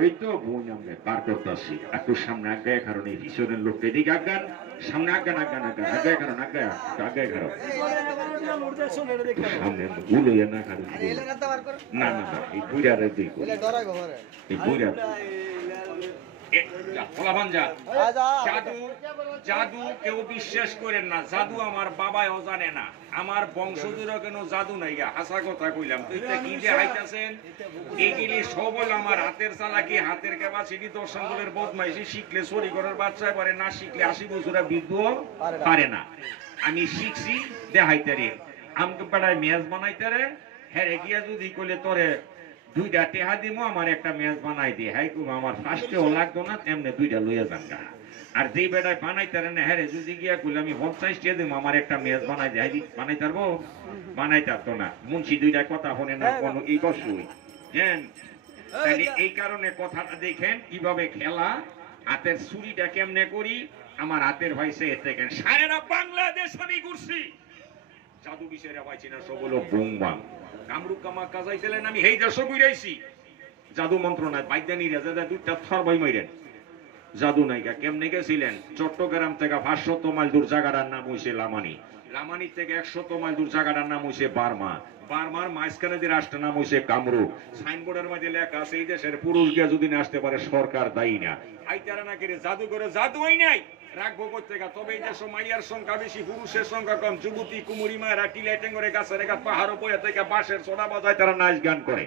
এই তো বোন আমরা পার করতেছি একটু সামনে আগে কারণ এই পিছনের লোকটা এদিকে আগান সামনে আগান আগান আগান আগে কারণ আগে আগে কারণ সামনে ভুল হইয়া না কারণ না না না এই বুড়ারে দুই এই বুড়া জাদু জাদু কেউ বিশ্বাস করেন না জাদু আমার বাবাও জানে না আমার বংশধর কেন জাদু নাই গা হাসা কথা কইলাম তো এটা কি যে হাইতাছেন এইগুলি সব হলো আমার হাতের চালাকি হাতের ক্যাপাসিটি দর্শন দলের বদমাইশি শিখলে চুরি করার বাচ্চায় পারে না শিখলে 80 বছরা বৃদ্ধ পারে না আমি শিখছি দেখাইতারে আমাকে পাড়ায় মেজ বানাইতারে হ্যাঁ গিয়া যদি কইলে তোরে দুইটা টেহা দিমো আমার একটা মেজ বানাই দিয়ে হাই কুম আমার ফার্স্টেও লাগতো না তেমনি দুইটা লইয়া যান গা আর যেই বেটায় বানাইতারে না হ্যাঁ যদি গিয়া কইলে আমি 50 টিয়া দিমো আমার একটা মেজ বানাই দিয়ে বানাই পারবো বানাই পারতো না মুন্সি দুইটা কথা শোনে না কোনো এই কষ্টই হ্যাঁ তাহলে এই কারণে কথাটা দেখেন কিভাবে খেলা হাতের ছুরিটা কেমনে করি আমার হাতের ভাই সে দেখেন সারা বাংলাদেশ আমি ঘুরছি জাদু বিষয়রা পাইছি না সব হলো বোমবাম কামরুক কামা কাজাইছিলেন আমি হেই দেশ বুঝাইছি জাদু মন্ত্র নাই বাইদানি রাজা দুইটা থর বই মাইরেন জাদু নাইকা কেমনে গেছিলেন চট্টগ্রাম থেকে 500 মাইল দূর জায়গাটার নাম হইছে লামানি লামানি থেকে 100 মাইল দূর জায়গাটার নাম হইছে বার্মা বার্মার মাঝখানে যে রাষ্ট্রের নাম হইছে কামরুক সাইনবোর্ডের মধ্যে লেখা আছে এই দেশের পুরুষ গিয়া যদি না আসতে পারে সরকার দায়ী না আইতারা না করে জাদু করে জাদুই নাই রাখবো কোথেকে তবে এই দেশ মাইয়ার সংখ্যা বেশি পুরুষের সংখ্যা কম যুবতী কুমুরি মায়েরা টিলাইটেং করে গাছের গাছ পাহাড় বইয়া থেকে বাঁশের সোনা বাজায় তারা নাচ গান করে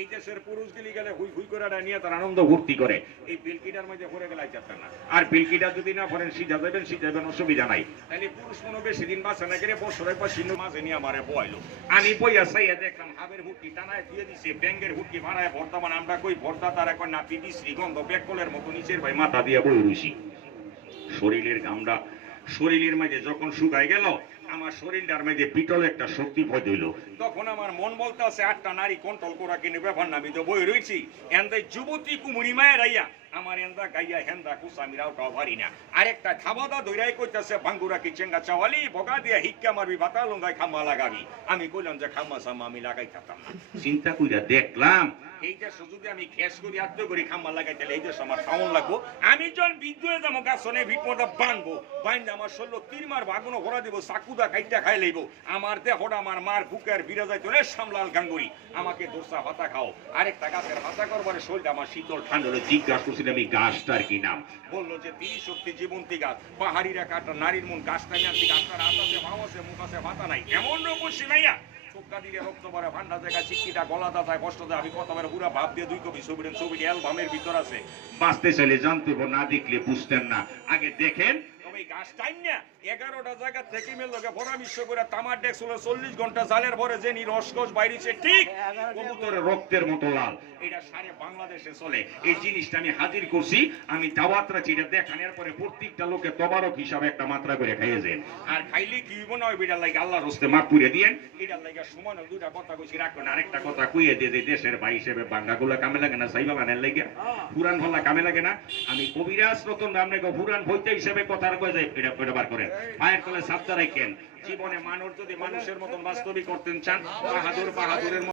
এই দেশের পুরুষ গিলি গেলে হুই হুই করে নিয়ে তারা আনন্দ ভর্তি করে এই বিলকিটার মধ্যে পড়ে গেলে চারটা না আর বিলকিটা যদি না পড়েন সিধা যাবেন অসুবিধা নাই তাহলে পুরুষ মনে বেশি দিন বাঁচে না করে বছরের পর সিন্ধু মাঝে নিয়ে আমারে বইলো আমি বইয়া চাইয়া দেখলাম হাবের হুটকি টানায় দিয়ে দিছে ব্যাঙ্গের হুটকি ভাড়ায় বর্তমান আমরা কই ভর্তা তার এখন না পিটি শ্রীগন্ধ বেকলের মতো নিচের ভাই মাথা দিয়ে বই রুইছি শরীরের গামটা শরীরের মধ্যে যখন শুকাই গেল আমার শরীরটার মধ্যে পিটল একটা শক্তি পদ হইল তখন আমার মন বলতে আছে 8টা নারী কন্ট্রোল করা কিনে ব্যাপার না আমি তো বই রয়েছি এন্দাই যুবতী কুমুরি মায়ের আইয়া আমার এন্দা গাইয়া হেন্দা কুসামিরাও কাও পারি না আরেকটা খাবাদা দইরাই কইতাছে ভাঙ্গুরা কি চেঙ্গা চাওয়ালি বগা দিয়া হিক্কা মারবি বাতা লঙ্গাই খাম্মা লাগাবি আমি কইলাম যে খাম্মা সাম্মা আমি লাগাই থাকতাম না চিন্তা কইরা দেখলাম এই যে যদি আমি খেস করি আত্ম করি খাম্মা লাগাই তাহলে এই যে আমার সাউন্ড লাগবো আমি যখন বিদ্যুৎ যাবো গাছনে ভিটমটা বানবো বাইন্দা আমার শরীর তীর মারবো আগুনো ভরা দিব চাকুদা কাইটা খাই লইব আমার দেহটা আমার মার বুকের বিরাজাই তোলে সামলাল গাঙ্গুরি আমাকে দোসা ভাতা খাও আরেকটা গাছের ভাতা করবার শরীরটা আমার শীতল ঠান্ডা হলো জিজ্ঞাসা করছিল আমি গাছটার কি নাম বললো যে 30 শক্তি জীবন্তী গাছ পাহাড়িরা কাটা নারীর মন গাছটা নিয়ে আসি গাছটার আতাসে ভাও আছে মুখ আছে ভাতা নাই এমন রূপসী মাইয়া চোখটা দিলে রক্ত পরে ভান্ডা জায়গা চিকিটা গলা দাতায় কষ্ট দেয় আমি কত বার পুরা ভাব দিয়ে 2 কপি ছবি অ্যালবামের ভিতর আছে বাঁচতে চাইলে জানতে না দেখলে বুঝতেন না আগে দেখেন তবে এই গাছ টাইম না 11টা জায়গা থেকে মেল লগে পরামর্শ করে তামার ডেক্স হলো 40 ঘন্টা জালের পরে যে নি রসকস বাইরেছে ঠিক কবুতরের রক্তের মতো লাল এটা সারা বাংলাদেশে চলে এই জিনিসটা আমি হাজির করছি আমি দাওয়াত রাখছি এটা দেখানোর পরে প্রত্যেকটা লোকে তবারক হিসাবে একটা মাত্রা করে খাইয়ে যান আর খাইলে কি হইব না ওই বিড়াল লাগে আল্লাহর হস্তে মাপ পুড়ে দিয়েন এটার লাগে সময় না দুইটা কথা কইছি রাখবেন আরেকটা কথা কইয়ে দিয়ে যে দেশের ভাই হিসেবে বাঙ্গাগুলা কামে লাগে না সাইবা বানার লাগে পুরান হল্লা কামে লাগে না আমি কবিরাজ রতন রামনেগো পুরান বইতে হিসেবে কথা কয়ে যাই এটা ব্যবহার করেন পায়ের তলে সাবধান রাখেন জীবনে মানুষ যদি মানুষের মতন বাস্তবিক করতেন চান বাহাদুরের